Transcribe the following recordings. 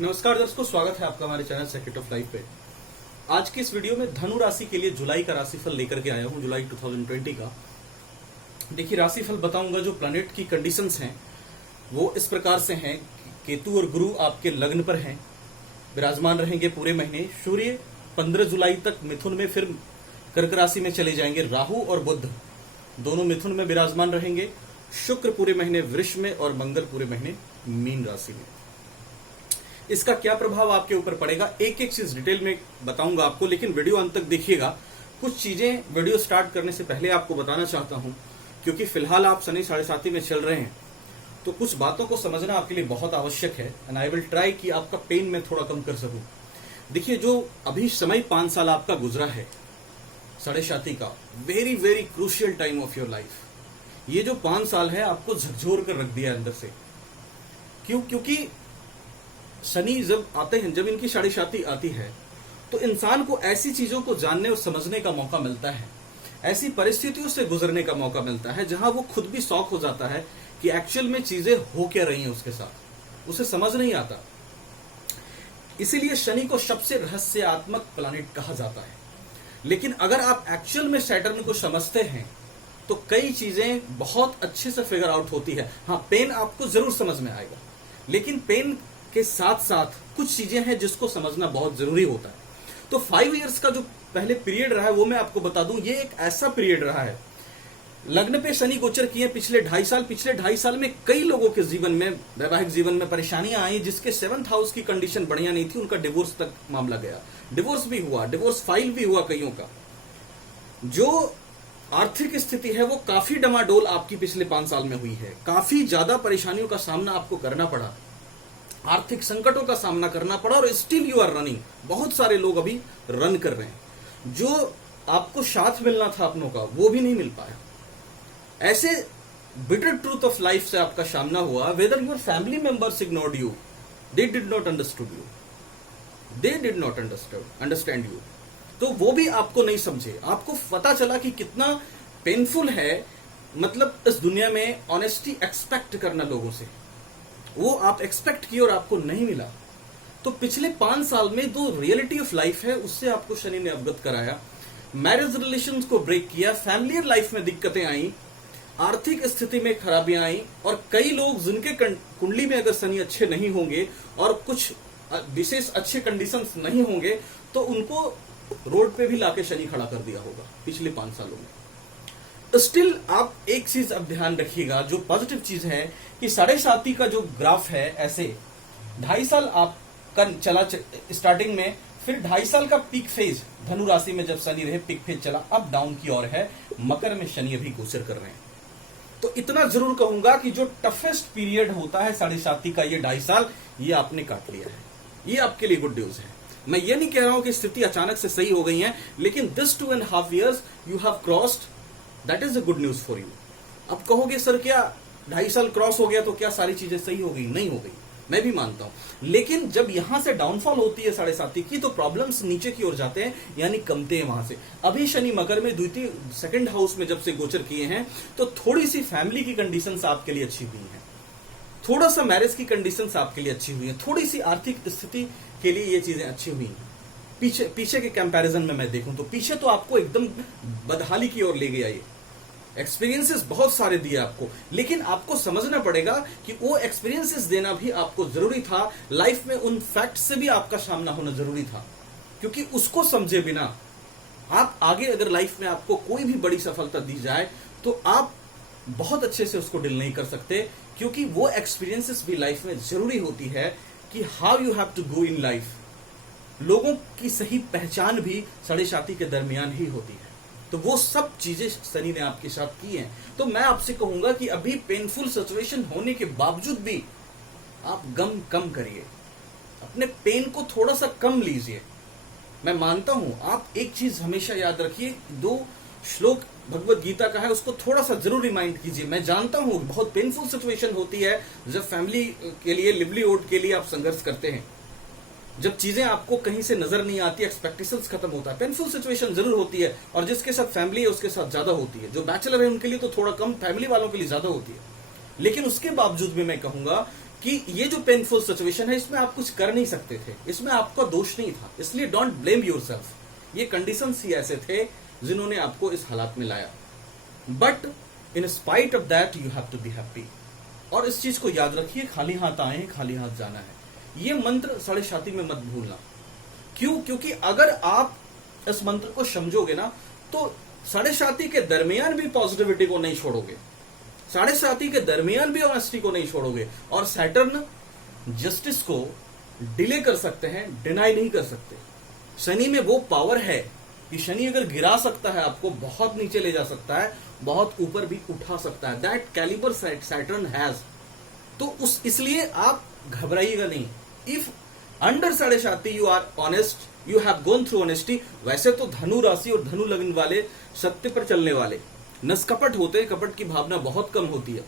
नमस्कार दोस्तों, स्वागत है आपका हमारे चैनल सेक्रेट ऑफ लाइफ पे। आज की इस वीडियो में धनु राशि के लिए जुलाई का राशिफल लेकर के आया हूं, जुलाई 2020 का। देखिए, राशिफल बताऊंगा। जो प्लैनेट की कंडीशंस हैं वो इस प्रकार से हैं। केतु और गुरु आपके लग्न पर हैं, विराजमान रहेंगे पूरे महीने। सूर्य 15 जुलाई तक मिथुन में, फिर कर्क राशि में चले जाएंगे। राहु और बुध दोनों मिथुन में विराजमान रहेंगे। शुक्र पूरे महीने वृष में और मंगल पूरे महीने मीन राशि में। इसका क्या प्रभाव आपके ऊपर पड़ेगा, एक एक चीज डिटेल में बताऊंगा आपको, लेकिन वीडियो अंत तक देखिएगा। कुछ चीजें वीडियो स्टार्ट करने से पहले आपको बताना चाहता हूं, क्योंकि फिलहाल आप शनि 7.5 में चल रहे हैं, तो कुछ बातों को समझना आपके लिए बहुत आवश्यक है। एंड आई विल ट्राई कि आपका पेन मैं थोड़ा कम कर सकूं। देखिए, जो अभी समय 5 साल आपका गुजरा है 7.5 का, very very crucial time of your life. ये जो 5 साल है आपको झकझोर कर रख दिया अंदर से। क्यों? क्योंकि शनि जब आते हैं, जब इनकी 7.5 आती है, तो इंसान को ऐसी चीजों को जानने और समझने का मौका मिलता है, ऐसी परिस्थितियों से गुजरने का मौका मिलता है जहां वो खुद भी शॉक हो जाता है कि एक्चुअल में चीजें हो क्या रही हैं उसके साथ, उसे समझ नहीं आता। इसीलिए शनि को सबसे रहस्यात्मक प्लैनेट कहा जाता है। लेकिन अगर आप एक्चुअल में सैटर्न को समझते हैं तो कई चीजें बहुत अच्छे से फिगर आउट होती है। हाँ, पेन आपको जरूर समझ में आएगा, लेकिन पेन के साथ साथ कुछ चीजें हैं जिसको समझना बहुत जरूरी होता है। तो 5 इयर्स का जो पहले पीरियड रहा है वो मैं आपको बता दूं। ये एक ऐसा पीरियड रहा है, लग्न पे शनि गोचर किए पिछले 2.5 साल। पिछले 2.5 साल में कई लोगों के जीवन में, वैवाहिक जीवन में परेशानियां आई, जिसके 7th हाउस की कंडीशन बढ़िया नहीं थी। उनका डिवोर्स तक मामला गया, डिवोर्स भी हुआ, डिवोर्स फाइल भी हुआ कईयों का। जो आर्थिक स्थिति है वो काफी डमाडोल आपकी पिछले 5 साल में हुई है। काफी ज्यादा परेशानियों का सामना आपको करना पड़ा, आर्थिक संकटों का सामना करना पड़ा, और स्टिल यू आर रनिंग। बहुत सारे लोग अभी रन कर रहे हैं। जो आपको साथ मिलना था अपनों का, वो भी नहीं मिल पाया। ऐसे बिटर ट्रूथ ऑफ लाइफ से आपका सामना हुआ। Whether your family members ignored you, they did not understood you, they did not understand you, तो वो भी आपको नहीं समझे। आपको पता चला कि कितना पेनफुल है, मतलब इस दुनिया में ऑनेस्टी एक्सपेक्ट करना लोगों से, वो आप एक्सपेक्ट किए और आपको नहीं मिला। तो पिछले 5 साल में जो रियलिटी ऑफ लाइफ है उससे आपको शनि ने अवगत कराया। मैरिज रिलेशंस को ब्रेक किया, फैमिली लाइफ में दिक्कतें आई, आर्थिक स्थिति में खराबियां आई, और कई लोग जिनके कुंडली में अगर शनि अच्छे नहीं होंगे और कुछ विशेष अच्छे कंडीशंस नहीं होंगे तो उनको रोड पे भी लाके शनि खड़ा कर दिया होगा पिछले 5 सालों में। स्टिल आप एक चीज अब ध्यान रखिएगा, जो पॉजिटिव चीज है कि 7.5 का जो ग्राफ है, ऐसे 2.5 साल आपका चला स्टार्टिंग में, फिर 2.5 साल का पीक फेज धनु राशि में जब शनि रहे, पीक फेज चला, अब डाउन की ओर है। मकर में शनि अभी गोचर कर रहे हैं। तो इतना जरूर कहूंगा कि जो टफेस्ट पीरियड होता है 7.5 का, ये 2.5 साल, ये आपने काट लिया है। ये आपके लिए गुड न्यूज है। मैं ये नहीं कह रहा हूं कि स्थिति अचानक से सही हो गई है, लेकिन this 2.5 years you have crossed, that is a good news for you. अब कहोगे सर क्या 2.5 साल क्रॉस हो गया तो क्या सारी चीजें सही हो गई? नहीं हो गई, मैं भी मानता हूं। लेकिन जब यहां से डाउनफॉल होती है 7.5 की, तो प्रॉब्लम्स नीचे की ओर जाते हैं, यानी कमते हैं वहां से। अभी शनि मकर में द्वितीय 2nd हाउस में जब से गोचर किए हैं, तो थोड़ी सी फैमिली की कंडीशंस आपके लिए अच्छी हुई हैं, थोड़ा सा मैरिज की कंडीशंस आपके लिए अच्छी हुई है, थोड़ी सी आर्थिक स्थिति के लिए ये चीजें अच्छी हुई हैं। पीछे के कंपैरिजन में मैं देखूं तो पीछे तो आपको एकदम बदहाली की ओर ले गया। ये एक्सपीरियंसेस बहुत सारे दिए आपको, लेकिन आपको समझना पड़ेगा कि वो एक्सपीरियंसेस देना भी आपको जरूरी था। लाइफ में उन फैक्ट से भी आपका सामना होना जरूरी था, क्योंकि उसको समझे बिना आप आगे, अगर लाइफ में आपको कोई भी बड़ी सफलता दी जाए तो आप बहुत अच्छे से उसको डील नहीं कर सकते, क्योंकि वो एक्सपीरियंसेस भी लाइफ में जरूरी होती है कि how you have to go in life. लोगों की सही पहचान भी 7.5 के दरमियान ही होती है। तो वो सब चीजें शनि ने आपके साथ की हैं। तो मैं आपसे कहूंगा कि अभी पेनफुल सिचुएशन होने के बावजूद भी आप गम कम करिए, अपने पेन को थोड़ा सा कम लीजिए। मैं मानता हूं, आप एक चीज हमेशा याद रखिए, 2 श्लोक भगवत गीता का है, उसको थोड़ा सा जरूर रिमाइंड कीजिए। मैं जानता हूं बहुत पेनफुल सिचुएशन होती है जब फैमिली के लिए, लिवलीहुड के लिए आप संघर्ष करते हैं, जब चीजें आपको कहीं से नजर नहीं आती, एक्सपेक्टेशंस खत्म होता है, पेनफुल सिचुएशन जरूर होती है। और जिसके साथ फैमिली है उसके साथ ज्यादा होती है, जो बैचलर है उनके लिए तो थोड़ा कम, फैमिली वालों के लिए ज्यादा होती है। लेकिन उसके बावजूद भी मैं कहूंगा कि ये जो पेनफुल सिचुएशन है इसमें आप कुछ कर नहीं सकते थे, इसमें आपका दोष नहीं था, इसलिए डोंट ब्लेम योरसेल्फ। ये कंडीशंस ही ऐसे थे जिन्होंने आपको इस हालात में लाया, but in spite of that you have to be happy. और इस चीज को याद रखिए, खाली हाथ आए हैं खाली हाथ जाना है। ये मंत्र साढ़े साथी में मत भूलना। क्यों? क्योंकि अगर आप इस मंत्र को समझोगे ना तो साढ़े साथी के दरमियान भी पॉजिटिविटी को नहीं छोड़ोगे, साढ़े साथी के दरमियान भी ऑनेस्टी को नहीं छोड़ोगे। और सैटर्न जस्टिस को डिले कर सकते हैं, डिनाई नहीं कर सकते। शनि में वो पावर है कि शनि अगर गिरा सकता है आपको, बहुत नीचे ले जा सकता है, बहुत ऊपर भी उठा सकता है। That calibre Saturn has. तो इसलिए आप घबराइएगा नहीं। इफ अंडर साढ़े साथी you are honest, you have gone through honesty. वैसे तो धनु राशि और धनु लग्न वाले सत्य पर चलने वाले नस्कपट होते हैं, कपट की भावना बहुत कम होती है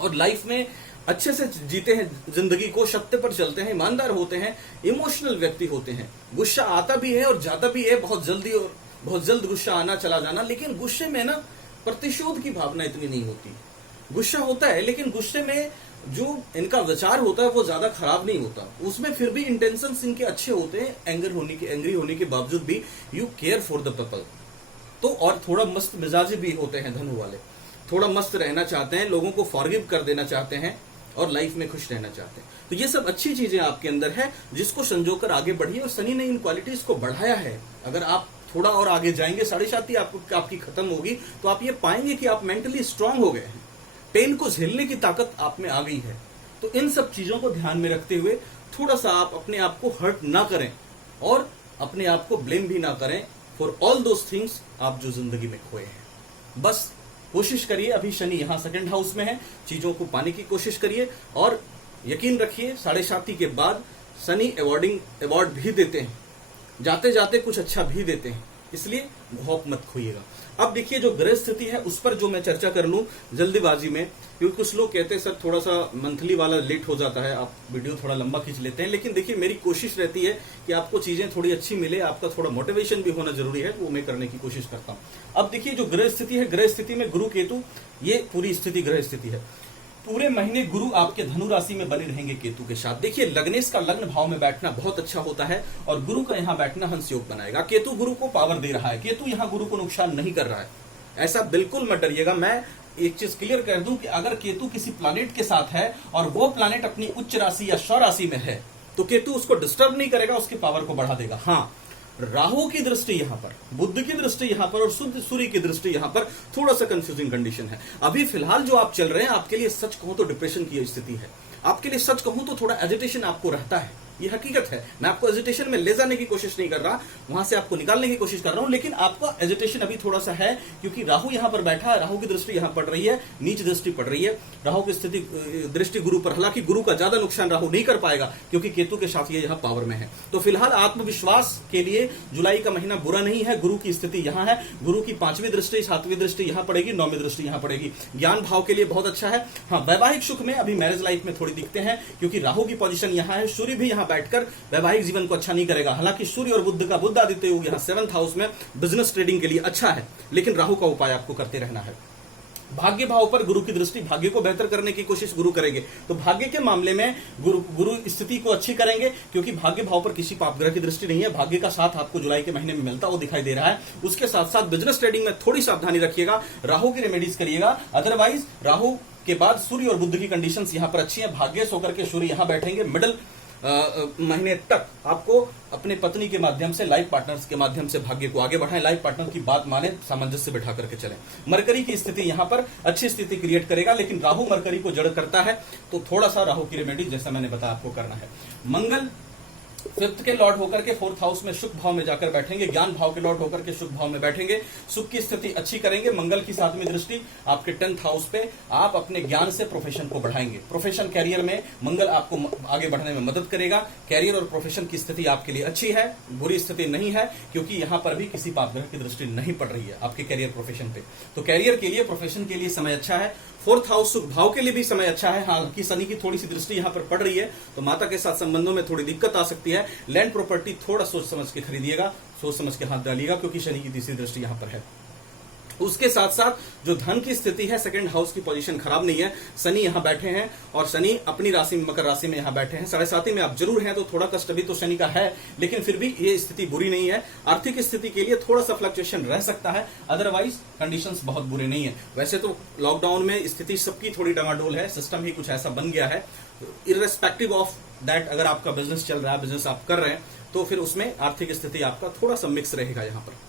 और लाइफ में अच्छे से जीते हैं, जिंदगी को सत्य पर चलते हैं, ईमानदार होते हैं, इमोशनल व्यक्ति होते हैं। गुस्सा आता भी है और जाता भी है, बहुत जल्दी और बहुत जल्द गुस्सा आना चला जाना। लेकिन गुस्से में ना प्रतिशोध की भावना इतनी नहीं होती। गुस्सा होता है लेकिन गुस्से में जो इनका विचार होता है वो ज्यादा खराब नहीं होता, उसमें फिर भी इंटेंशंस इनके अच्छे होते हैं। एंग्री होने के बावजूद भी you care for the people. तो और थोड़ा मस्त मिजाजी भी होते हैं धनु वाले, थोड़ा मस्त रहना चाहते हैं, लोगों को फॉरगिव कर देना चाहते हैं और लाइफ में खुश रहना चाहते हैं। तो ये सब अच्छी चीजें आपके अंदर है जिसको संजोकर आगे बढ़िए। और शनि ने इन क्वालिटीज को बढ़ाया है। अगर आप थोड़ा और आगे जाएंगे, साढ़े साथी आपकी खत्म होगी तो आप ये पाएंगे कि आप मेंटली स्ट्रांग हो गए हैं, पेन को झेलने की ताकत आप में आ गई है। तो इन सब चीजों को ध्यान में रखते हुए थोड़ा सा आप अपने आप को हर्ट ना करें और अपने आप को ब्लेम भी ना करें फॉर ऑल दोज थिंग्स आप जो जिंदगी में खोए हैं। बस कोशिश करिए, अभी शनि यहां सेकंड हाउस में है, चीजों को पाने की कोशिश करिए। और यकीन रखिए साढ़े साथी के बाद शनि अवार्ड भी देते हैं, जाते जाते कुछ अच्छा भी देते हैं, इसलिए होप मत खोइएगा। अब देखिए जो ग्रह स्थिति है उस पर जो मैं चर्चा कर लूं जल्दीबाजी में, क्योंकि कुछ लोग कहते हैं सर थोड़ा सा मंथली वाला लेट हो जाता है, आप वीडियो थोड़ा लंबा खींच लेते हैं। लेकिन देखिए मेरी कोशिश रहती है कि आपको चीजें थोड़ी अच्छी मिले, आपका थोड़ा मोटिवेशन भी होना जरूरी है, वो मैं करने की कोशिश करता हूं। अब देखिए जो ग्रह स्थिति है, ग्रह स्थिति में गुरु केतु, ये पूरी स्थिति ग्रह स्थिति है। पूरे महीने गुरु आपके धनु राशि में बने रहेंगे केतु के साथ। देखिए लग्नेश का लग्न भाव में बैठना बहुत अच्छा होता है और गुरु का यहाँ बैठना हंस योग बनाएगा। केतु गुरु को पावर दे रहा है, केतु यहाँ गुरु को नुकसान नहीं कर रहा है, ऐसा बिल्कुल मत डरिएगा। मैं एक चीज क्लियर कर दूं कि अगर केतु किसी प्लैनेट के साथ है और वो प्लैनेट अपनी उच्च राशि या स्व राशि में है तो केतु उसको डिस्टर्ब नहीं करेगा, उसकी पावर को बढ़ा देगा। हाँ, राहु की दृष्टि यहां पर, बुध की दृष्टि यहां पर और सूर्य की दृष्टि यहां पर थोड़ा सा कंफ्यूजिंग कंडीशन है। अभी फिलहाल जो आप चल रहे हैं आपके लिए सच कहूं तो डिप्रेशन की स्थिति है, आपके लिए सच कहूं तो थोड़ा एजिटेशन आपको रहता है, ये हकीकत है। मैं आपको एजिटेशन में ले जाने की कोशिश नहीं कर रहा, वहां से आपको निकालने की कोशिश कर रहा हूं, लेकिन आपका एजिटेशन अभी थोड़ा सा है क्योंकि राहु यहां पर बैठा है, राहु की दृष्टि यहां पड़ रही है, नीच दृष्टि पड़ रही है, राहु की स्थिति दृष्टि गुरु पर। हालांकि गुरु का ज्यादा नुकसान राहु नहीं कर पाएगा क्योंकि केतु के साथ ये यहां पावर में है। तो फिलहाल आत्मविश्वास के लिए जुलाई का महीना बुरा नहीं है। गुरु की स्थिति यहां है, गुरु की 5वीं दृष्टि 7वीं दृष्टि यहां पड़ेगी, 9वीं दृष्टि यहां पड़ेगी। ज्ञान भाव के लिए बहुत अच्छा है। हाँ, वैवाहिक सुख में अभी मैरिज लाइफ में थोड़ी दिखते हैं क्योंकि राहु की पोजीशन यहां है, सूर्य भी यहां बैठकर वैवाहिक जीवन को अच्छा नहीं करेगा। हालांकि सूर्य और बुध का बुध आदित्य योग यहां 7th हाउस में बिजनेस ट्रेडिंग के लिए अच्छा है, लेकिन राहु का उपाय आपको करते रहना है। भाग्य भाव पर गुरु की दृष्टि, भाग्य को बेहतर करने की कोशिश गुरु करेंगे, तो भाग्य के मामले में गुरु स्थिति को अच्छी करेंगे क्योंकि भाग्य भाव पर किसी पाप ग्रह की दृष्टि नहीं है। भाग्य का साथ आपको जुलाई के महीने में मिलता वो दिखाई दे रहा है। उसके साथ साथ बिजनेस ट्रेडिंग में थोड़ी सावधानी रखिएगा, राहु की रेमेडीज करिएगा। अदरवाइज राहु के बाद सूर्य और बुध की कंडीशंस यहां पर अच्छी है। भाग्य होकर के सूर्य यहां बैठेंगे। मिडिल महीने तक आपको अपने पत्नी के माध्यम से, लाइफ पार्टनर्स के माध्यम से भाग्य को आगे बढ़ाएं, लाइफ पार्टनर की बात माने, सामंजस्य बिठा करके चलें। मरकरी की स्थिति यहां पर अच्छी स्थिति क्रिएट करेगा, लेकिन राहु मरकरी को जड़ करता है तो थोड़ा सा राहु की रेमेडी जैसा मैंने बताया आपको करना है। मंगल 5th के लॉर्ड होकर के 4th हाउस में सुख भाव में जाकर बैठेंगे, ज्ञान भाव के लॉर्ड होकर के सुख भाव में बैठेंगे, सुख की स्थिति अच्छी करेंगे। मंगल की 7वीं दृष्टि आपके 10th हाउस पे, आप अपने ज्ञान से प्रोफेशन को बढ़ाएंगे। प्रोफेशन कैरियर में मंगल आपको आगे बढ़ने में मदद करेगा। कैरियर और प्रोफेशन की स्थिति आपके लिए अच्छी है, बुरी स्थिति नहीं है क्योंकि यहां पर भी किसी पाप ग्रह की दृष्टि नहीं पड़ रही है आपके कैरियर प्रोफेशन पे। तो कैरियर के लिए, प्रोफेशन के लिए समय अच्छा है। 4th हाउस सुख भाव के लिए भी समय अच्छा है। हालांकि शनि की थोड़ी सी दृष्टि यहां पर पड़ रही है तो माता के साथ संबंधों में थोड़ी दिक्कत आ सकती है। लैंड प्रॉपर्टी थोड़ा सोच समझ के खरीदिएगा, सोच समझ के हाथ डालिएगा क्योंकि शनि की तीसरी दृष्टि यहां पर है। उसके साथ साथ जो धन की स्थिति है, सेकंड हाउस की पोजीशन खराब नहीं है। शनि यहां बैठे हैं और शनि अपनी राशि में, मकर राशि में यहां बैठे हैं। 7.5 में आप जरूर हैं, तो थोड़ा कष्ट अभी तो शनि का है, लेकिन फिर भी ये स्थिति बुरी नहीं है। आर्थिक स्थिति के लिए थोड़ा सा फ्लक्चुएशन रह सकता है, अदरवाइज कंडीशंस बहुत बुरे नहीं है। वैसे तो लॉकडाउन में स्थिति सबकी थोड़ी डमाडोल है, सिस्टम ही कुछ ऐसा बन गया है। इर्रेस्पेक्टिव ऑफ दैट, अगर आपका बिजनेस चल रहा है, बिजनेस आप कर रहे हैं, तो फिर उसमें आर्थिक स्थिति आपका थोड़ा सा मिक्स रहेगा। यहां पर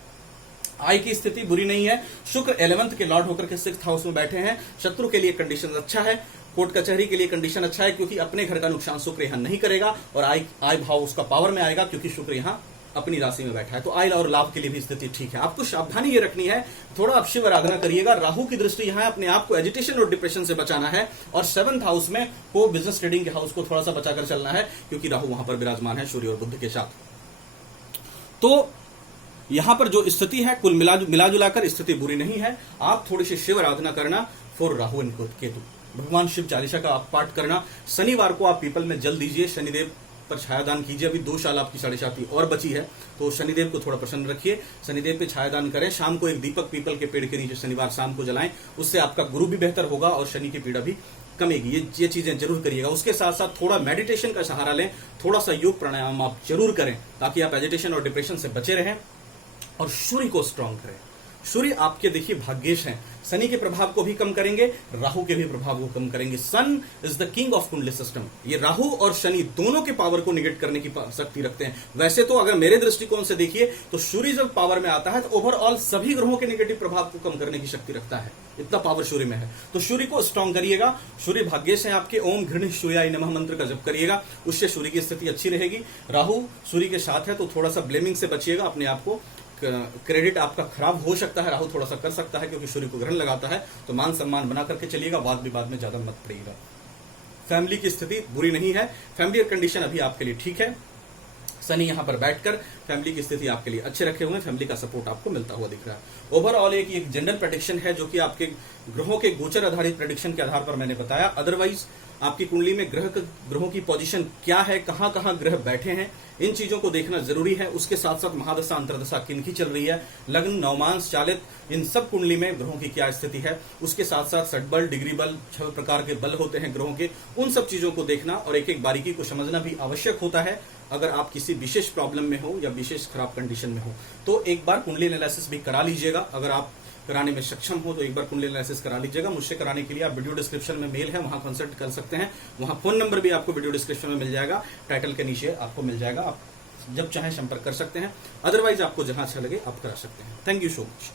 आय की स्थिति बुरी नहीं है। शुक्र 11th के लॉर्ड होकर के 6th हाउस में बैठे हैं। शत्रु के लिए कंडीशन अच्छा है, कोर्ट कचहरी के लिए कंडीशन अच्छा है, क्योंकि अपने घर का नुकसान शुक्र यहां नहीं करेगा और आय भाव उसका पावर में आएगा, क्योंकि शुक्र यहां अपनी राशि में बैठा है। तो आय और लाभ के लिए भी स्थिति ठीक है। आपको सावधानी ये रखनी है, थोड़ा आप शिव आराधना करिएगा। राहु की दृष्टि यहां है, अपने आप को एजिटेशन और डिप्रेशन से बचाना है, और 7th हाउस में को बिजनेस ट्रेडिंग के हाउस को थोड़ा सा बचाकर चलना है, क्योंकि राहु वहां पर विराजमान है सूर्य और बुध के साथ। तो यहां पर जो स्थिति है, कुल मिलाजुलाकर स्थिति बुरी नहीं है। आप थोड़ी सी शिव आराधना करना फॉर राहु एंड केतु, भगवान शिव चालीसा का आप पाठ करना। शनिवार को आप पीपल में जल दीजिए, शनिदेव पर छायादान कीजिए। अभी 2 साल आपकी 7.5 और बची है, तो शनिदेव को थोड़ा प्रसन्न रखिए, शनिदेव पे छायादान करें। शाम को एक दीपक पीपल के पेड़ के नीचे शनिवार शाम को जलाएं, उससे आपका गुरु भी बेहतर होगा और शनि की पीड़ा भी कमेगी। ये चीजें जरूर करिएगा। उसके साथ साथ थोड़ा मेडिटेशन का सहारा लें, थोड़ा सा योग प्राणायाम आप जरूर करें, ताकि आप एजिटेशन और डिप्रेशन से बचे रहें और सूर्य को स्ट्रांग करें। सूर्य आपके देखिए भाग्येश हैं, शनि के प्रभाव को भी कम करेंगे, राहु के भी प्रभाव को कम करेंगे। सन इज द किंग ऑफ कुंडली सिस्टम। ये राहु और शनि दोनों के पावर को निगेट करने की शक्ति रखते हैं। वैसे तो अगर मेरे दृष्टिकोण से देखिए तो सूर्य जब पावर में आता है तो ओवरऑल सभी ग्रहों के नेगेटिव प्रभाव को कम करने की शक्ति रखता है, इतना पावर सूर्य में है। तो सूर्य को स्ट्रांग करिएगा। सूर्य भाग्येश है आपके। ओम घृण सूर्याय नमः मंत्र का जप करिएगा, उससे सूर्य की स्थिति अच्छी रहेगी। राहु सूर्य के साथ है, तो थोड़ा सा ब्लेमिंग से बचिएगा, अपने आप को क्रेडिट आपका खराब हो सकता है, राहु थोड़ा सा कर सकता है, क्योंकि सूर्य को ग्रहण लगाता है। तो मान सम्मान बना करके चलिएगा, वाद विवाद में ज्यादा मत पड़िएगा। फैमिली की स्थिति बुरी नहीं है, फैमिली कंडीशन अभी आपके लिए ठीक है। शनि यहां पर बैठकर फैमिली की स्थिति आपके लिए अच्छे रखे हुए हैं, फैमिली का सपोर्ट आपको मिलता हुआ दिख रहा है। ओवरऑल एक जनरल प्रेडिक्शन है, जो कि आपके ग्रहों के गोचर आधारित प्रेडिक्शन के आधार पर मैंने बताया। अदरवाइज आपकी कुंडली में ग्रहों की पोजीशन क्या है, कहां कहां ग्रह बैठे हैं, इन चीजों को देखना जरूरी है। उसके साथ साथ महादशा अंतरदशा किनकी चल रही है, लग्न नवमांश चालित, इन सब कुंडली में ग्रहों की क्या स्थिति है। उसके साथ साथ षटबल, डिग्री बल, 6 प्रकार के बल होते हैं ग्रहों के, उन सब चीजों को देखना और एक एक बारीकी को समझना भी आवश्यक होता है। अगर आप किसी विशेष प्रॉब्लम में हो या विशेष खराब कंडीशन में हो, तो एक बार कुंडली एनालिसिस भी करा लीजिएगा। अगर आप कराने में सक्षम हो तो एक बार कुंडली एनालिसिस करा लीजिएगा। मुझसे कराने के लिए आप वीडियो डिस्क्रिप्शन में मेल है, वहां कंसल्ट कर सकते हैं। वहां फोन नंबर भी आपको वीडियो डिस्क्रिप्शन में मिल जाएगा, टाइटल के नीचे आपको मिल जाएगा। आप जब चाहें संपर्क कर सकते हैं, अदरवाइज आपको जहां अच्छा लगे आप करा सकते हैं। Thank you so much.